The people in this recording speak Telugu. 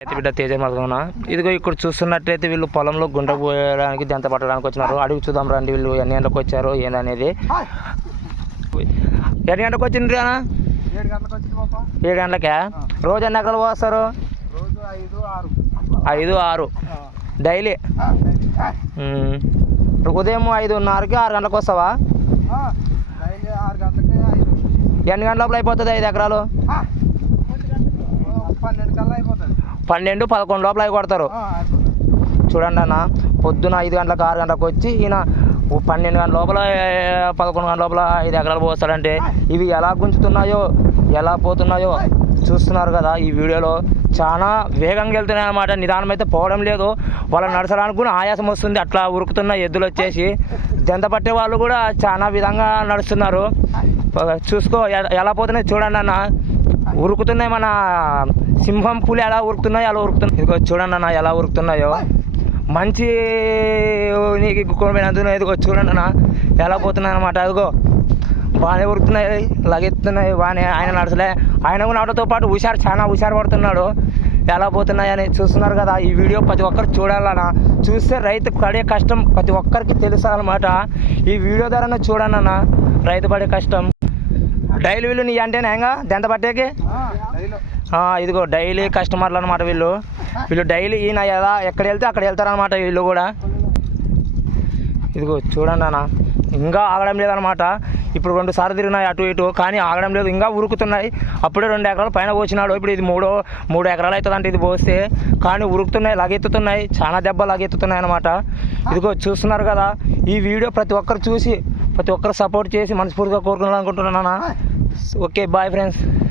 అయితే బిడ్డ తేజ మధున ఇదిగో ఇక్కడ చూస్తున్నట్లయితే వీళ్ళు పొలంలో గుంట పోయడానికి జంత పట్టడానికి వచ్చినారు. అడుగు చూద్దాం రండి వీళ్ళు ఎన్ని గంటలకు వచ్చారు ఏందనేది. ఎన్ని గంటలకు వచ్చింది అన్న? 7 గంటలకే. రోజు ఎన్ని ఎకరాలు పోస్తారు? 5-6 డైలీ. ఉదయం 5:30కి 6 గంటలకు వస్తావా? ఎన్ని గంటల లోపల అయిపోతుంది 5 ఎకరాలు? 12-11 లోపల అవి కొడతారు. చూడండి అన్న, పొద్దున 5 గంటలకు 6 గంటలకు వచ్చి ఈయన 12 గంటల లోపల 11 గంటల లోపల 5 ఎకరాలు పోస్తాడంటే ఇవి ఎలా గుంజుతున్నాయో ఎలా పోతున్నాయో చూస్తున్నారు కదా ఈ వీడియోలో. చాలా వేగంగా వెళ్తున్నాయి అన్నమాట, నిదానం అయితే పోవడం లేదు. వాళ్ళు నడచడానికి కూడా ఆయాసం వస్తుంది, అట్లా ఉరుకుతున్న ఎద్దులు వచ్చేసి. జంత పట్టే వాళ్ళు కూడా చాలా విధంగా నడుస్తున్నారు. చూసుకో ఎలా పోతున్నాయి చూడండి అన్న, ఉరుకుతున్నాయి. మన సింహం పులి ఎలా ఉరుకుతున్నాయో అలా ఉరుకుతున్నాయి. ఇదిగో చూడండి అన్న ఎలా ఉరుకుతున్నాయో. మంచి నీకు గుక్కుపోయినందుకు ఇదిగో చూడండి అన్న ఎలా పోతున్నాయి అన్నమాట. అదిగో బాగానే ఉరుకుతున్నాయి, లగెత్తున్నాయి బాగానే. ఆయన నడచలే, ఆయన కూడా నడతో పాటు చాలా హుషారు పడుతున్నాడు. ఎలా పోతున్నాయని చూస్తున్నారు కదా ఈ వీడియో. ప్రతి ఒక్కరు చూడాలన్న, చూస్తే రైతు పడే కష్టం ప్రతి ఒక్కరికి తెలుస్తారనమాట. ఈ వీడియో ద్వారా చూడండి అన్న రైతు పడే కష్టం. డైలీ వీళ్ళు నీ అంటేనే ఇంకా జంత పట్టేకి ఇదిగో డైలీ కస్టమర్లు అనమాట వీళ్ళు. డైలీ ఈయన ఎలా ఎక్కడ వెళ్తే అక్కడ వెళ్తారనమాట వీళ్ళు కూడా. ఇదిగో చూడండి అన్న ఇంకా ఆగడం లేదనమాట. ఇప్పుడు 2 సార్లు తిరిగినాయి అటు ఇటు, కానీ ఆగడం లేదు, ఇంకా ఉరుకుతున్నాయి. అప్పుడే 2 ఎకరాలు పైన పోసినాడు, ఇప్పుడు ఇది 3 ఎకరాలు అవుతుందంటే ఇది పోస్తే. కానీ ఉరుకుతున్నాయి, లగెత్తుతున్నాయి, చాలా దెబ్బలు లగెత్తుతున్నాయి అనమాట. ఇదిగో చూస్తున్నారు కదా ఈ వీడియో. ప్రతి ఒక్కరు చూసి ప్రతి ఒక్కరు సపోర్ట్ చేసి మనస్ఫూర్తిగా కోరుకోవాలనుకుంటున్నాను. Okay bye friends.